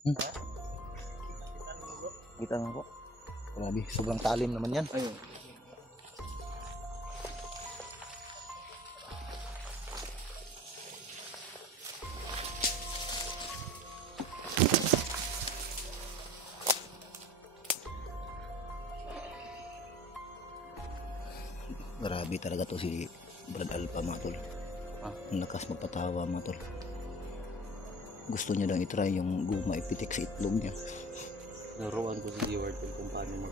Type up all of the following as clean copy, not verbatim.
Kita mo po. Grabe, sobrang talim naman yan. Ayun. Grabe talaga to si Brad Alpha, mga tol. Ang lakas magpatawa, mga tol. Gusto niya lang itry yung guma ipitik sa itlog niya. Naruan ko si Deward kung paano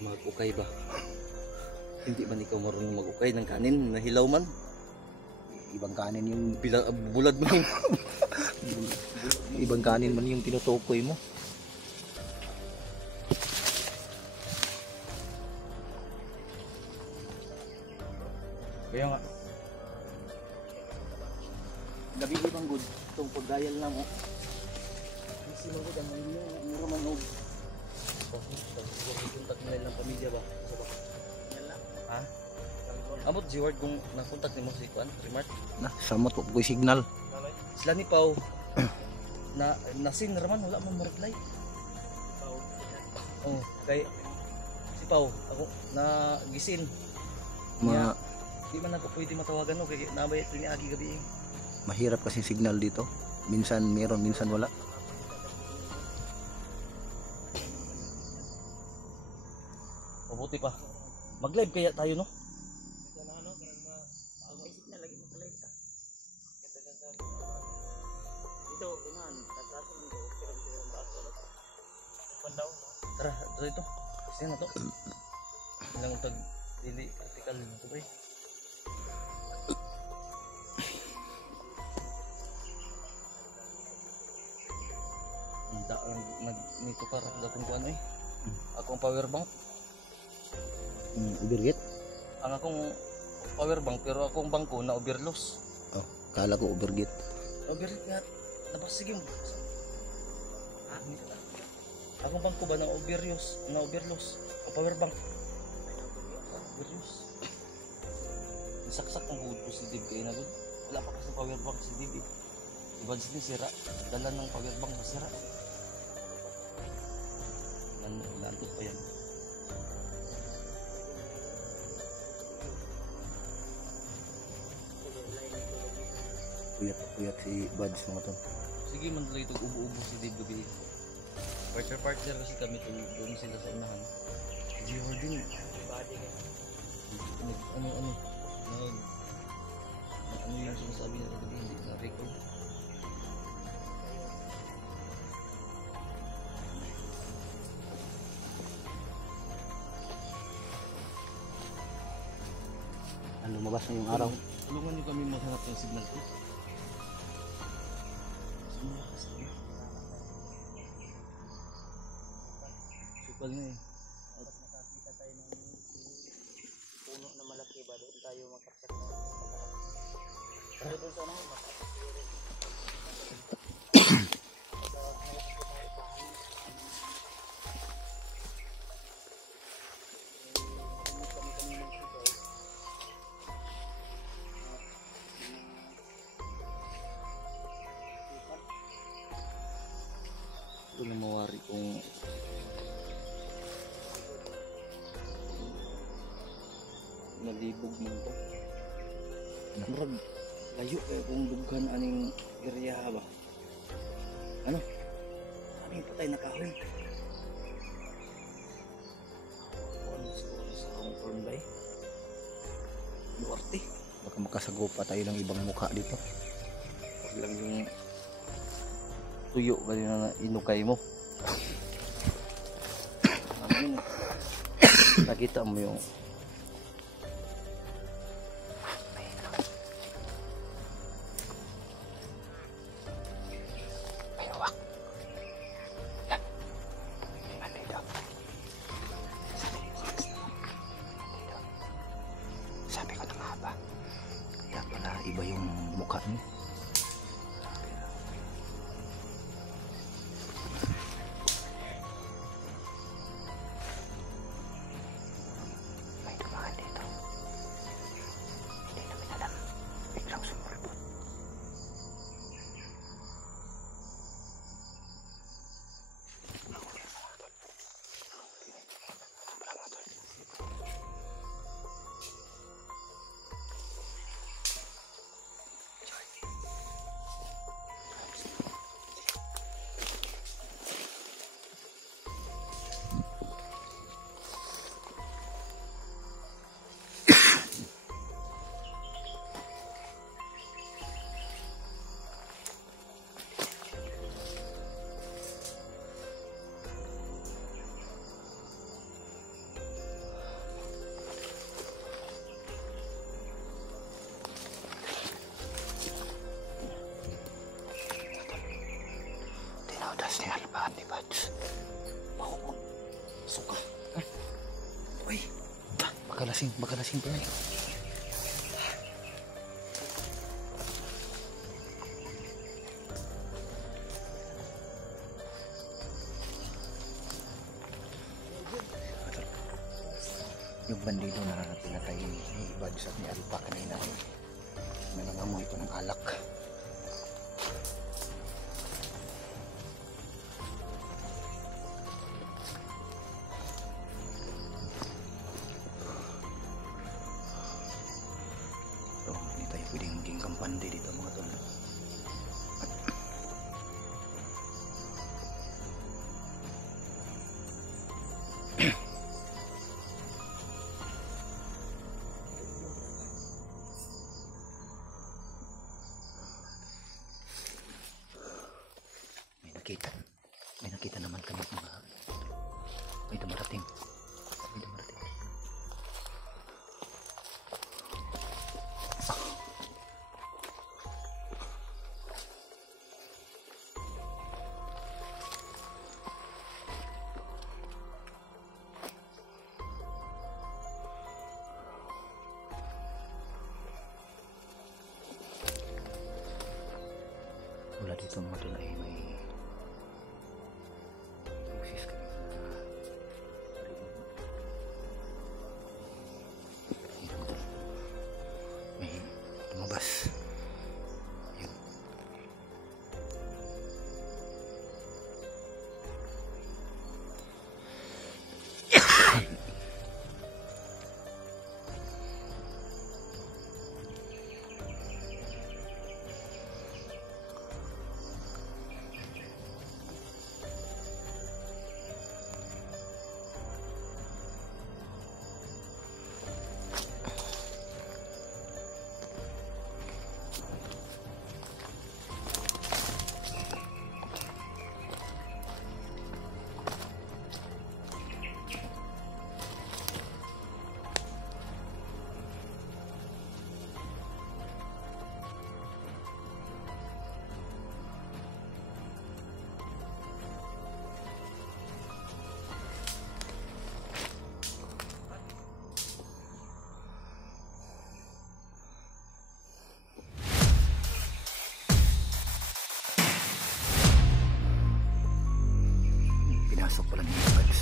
mag-ukay ba. Hindi man ikaw marunong mag-ukay ng kanin, nahilaw man. Ibang kanin yung Bulad mo. ibang kanin man yung tinutukoy mo. Kaya nga. Gabi ibang good itong pagdayal na mo. Sino ko dyan yung rumanog. Kontak nila ng pamilya ba? Ha? Amot Deward kung nakontak ni mo si Kwan, Remark. Na, samot po ko signal. Sila ni Pao nasin naman wala mo reply. Oh, kay si Pao ako na gisin. Di man ako pwede matawagan no kay nabay ito ni agi gabi. Mahirap kasi signal dito. Minsan meron, minsan wala. Mabuti pa. Mag-live kaya tayo no? Tara, ito. Kasi na to. Ilang tag dili article na to ba eh. Nito ka dating ko ano eh. Akong power bank. Overheat? Ang akong power bank pero akong bangko na overloss. Oh, kala ko overheat. Overheat nga. Napasige mo. Akong bangko ba na overloss? O power bank. Overloss. Saksak ang hugod positive kayo na doon. Wala pa kasi power bank si Dibi. Iba din sira. Dala ng power bank na sira. Nandun pa yan. Kuyat si Buds mga to. Sige man tuloy itong ubo-ubo si Dave gabi. Partner kasi kami doon sila sa unahan. Jordan. Ano yung sinasabi nila gabi hindi na record. Lumabas na yung araw. Tulungan nyo kami maghanap ng signal ko. Supal na eh. Nakakita tayo ng puno na malaki ba? Doon tayo magkaksak na. Pero doon sana ito na mawari kung nalibog mo ito. Murag layo kayo kung dughan aning area ba? Ano? Aming patay na kahoy. Ano siguro sa akong corn bay? Duarte. baka makasagopa tayo ng ibang mukha dito. Huwag lang yung tuyo kanina na inukay mo. Ano yun? Nakita mo yung sabi ko na nga ba, kaya pala iba yung mukha mo. Das ni Alba ni Bads. Mau suka. Uy, bakalasing pa na eh. Yung bandido na pinatay ni Bads at ni Alba kanina, nangangamoy ito ng alak. So, hindi tayo pwedeng maging kampante dito mga tol. May nakita naman kami mga may dumarating. Mula dito mga tol ay may boses kami sa dito mga tol. May lumabas. Yun. Pinasok pala niya yung Bads.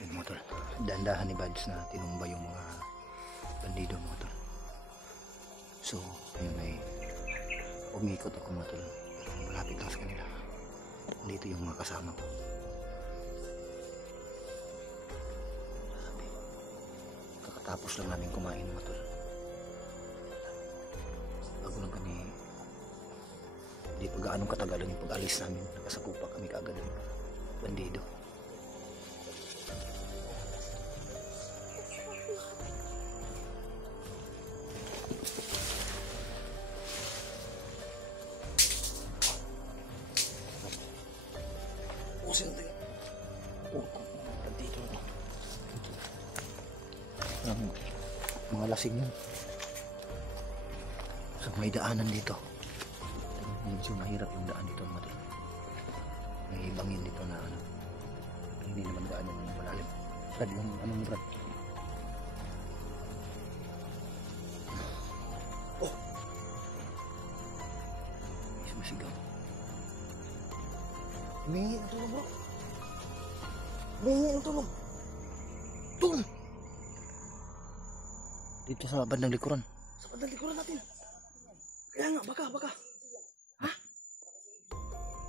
Yun mga tol, dahan-dahan ni Bads na tinumba yung mga bandido mga tol. So ayun ay umikot ako mga tol, pero malapit lang sa kanila. Dito yung mga kasama ko. Tapos lang namin kumain mga tol. Bago lang kami, hindi pa gaanong katagalan yung pag-alis namin. Nakasakupa kami kaagad ng bandido. Bandido na mga lasing yun. So may daanan dito. Medyo mahirap yung daan dito mga tol. May bangin dito na ano, hindi naman daan yung malalim. Brad, yung anong Brad? Oh! May sumasigaw. Humingi ng tulong bro. Humingi ng tulong. Tulong! Dito sa bandang likuran. Sa bandang likuran natin. Kaya nga, baka. Ha?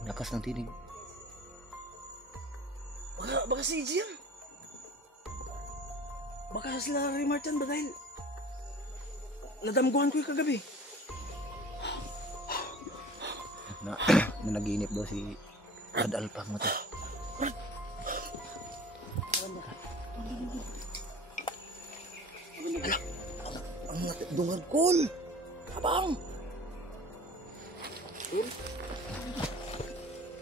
Lakas ng tinig. Baka si EJ yan. Baka sila Remark yan ba dahil nadamguhan ko yung kagabi. Na nanaginip daw si Brad Alpa mo to. Alam, ang natidungan kol. Abang.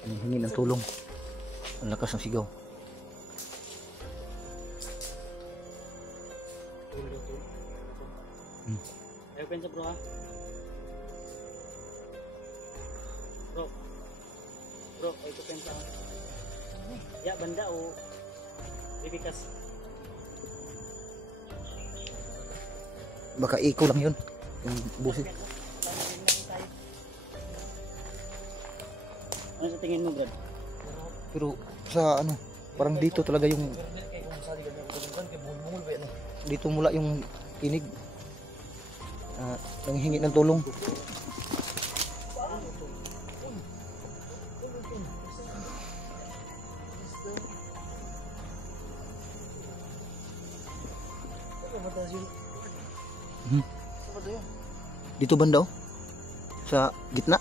Hingi ng tulong. Ang lakas ng sigaw. Hmm. Ayo pensa bro ha. Bro. Bro, ay ko pensa. Ya banda o bibikas. Baka iko lang yun. Yung busis. Ano sa tingin mo, Brad? Pero sa ano, parang dito talaga yung dito mula yung tinig. Nanghihingi ng tulong. Dito banda oh. Sa gitna.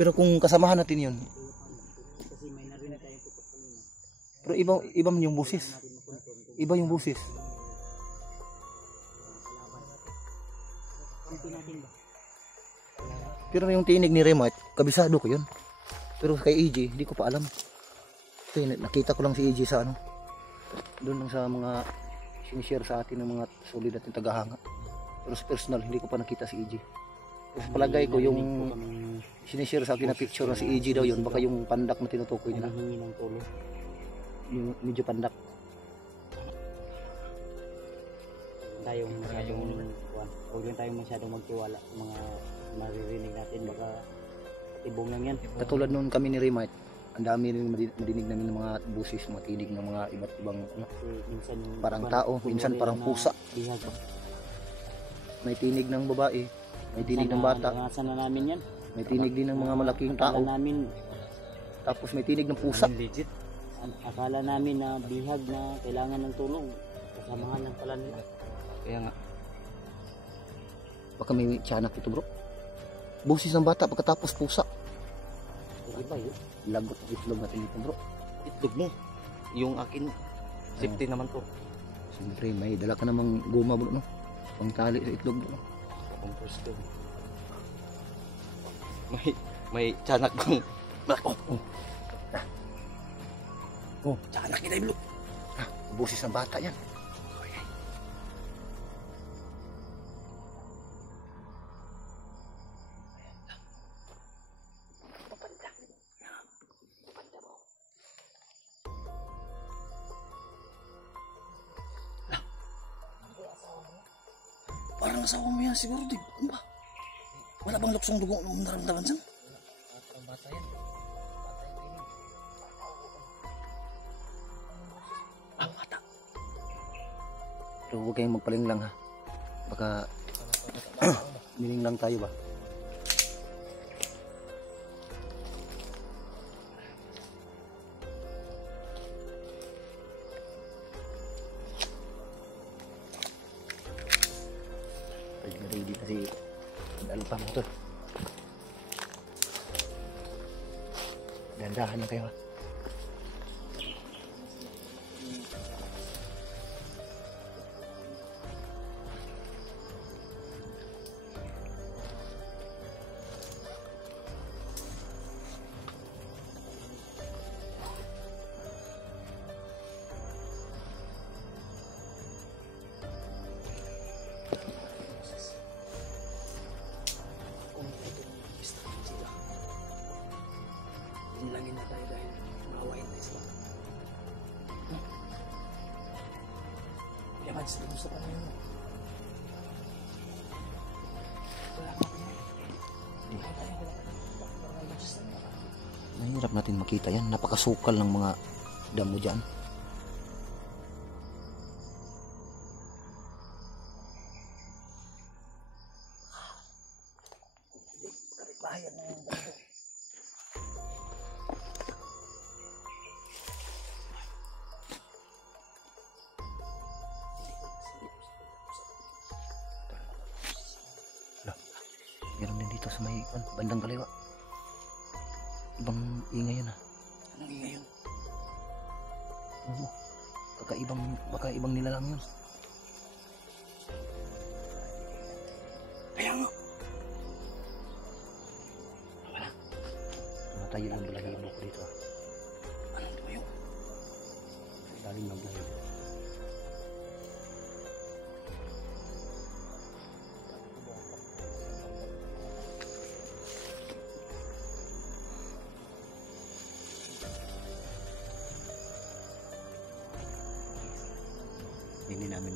Pero kung kasamahan natin yun. Kasi may narinig tayong tutok kanina. Pero iba man yung busis. Iba yung busis. Kampi natin ba? Pero yung tinig ni Remote, kabisado ko yun. Pero kay EJ, hindi ko pa alam. Ito yun, nakita ko lang si EJ sa ano. Doon lang sa mga sinishare sa atin ng mga solid natin tagahanga. Pero sa personal, hindi ko pa nakita si EJ. Tapos palagay ko yung sinishare sa akin na picture na si EJ daw yun, baka yung pandak na tinutukoy nila. Hinihingi ng tulong. Yung medyo pandak. Tayong masyadong huwag lang tayong masyadong magtiwala sa mga maririnig natin, baka tibong lang yan. Katulad noon kami ni Remote, ang dami rin madinig namin ng mga busis, mga tinig ng mga iba't ibang ano, Minsan yung parang tao, minsan parang pusa. Bihag. May tinig ng babae, may tinig ng bata, Naranasan na namin yan. may tinig din ng mga malaking tao, Akala namin, tapos may tinig ng pusa. legit. Akala namin na bihag na kailangan ng tulong. Kasamahan lang pala nila. Kaya nga, baka may tiyanak ito bro. Busis ng bata pagkatapos pusa. Iba yun. Lagot ang itlog natin dito bro. Itlog mo. Yung akin, safety naman to. Siyempre may dala ka namang guma bro no. Pangtali sa itlog bro. Compost to. May tiyanak bang. Oh, tiyanak kita bro. Busis ng bata yan. Parang asawa mo yan siguro, di ba? Wala bang luksong dugo nung naramdaman siya? Ang bata yan. Bata. Pero huwag kayong magpaling lang ha. Baka miling lang tayo ba? Ready na si Alpa motor. Gandahan na kayo ha. Dinalangin na tayo dahil maawain tayo sila. Kaya Mads, gusto ka namin mo. Wala ka natin. Mahirap natin makita yan. Napakasukal ng mga damo dyan. Bahayan na yung bando. Meron din dito sa may bandang kaliwa. Ibang ingay yun ha. Anong ingay yun? Oo. Baka ibang nilalang yun. Kaya nga. Wala. Matayo ang balahibo ko dito ha. Anong ba yun? Galing ng buhay. Hindi namin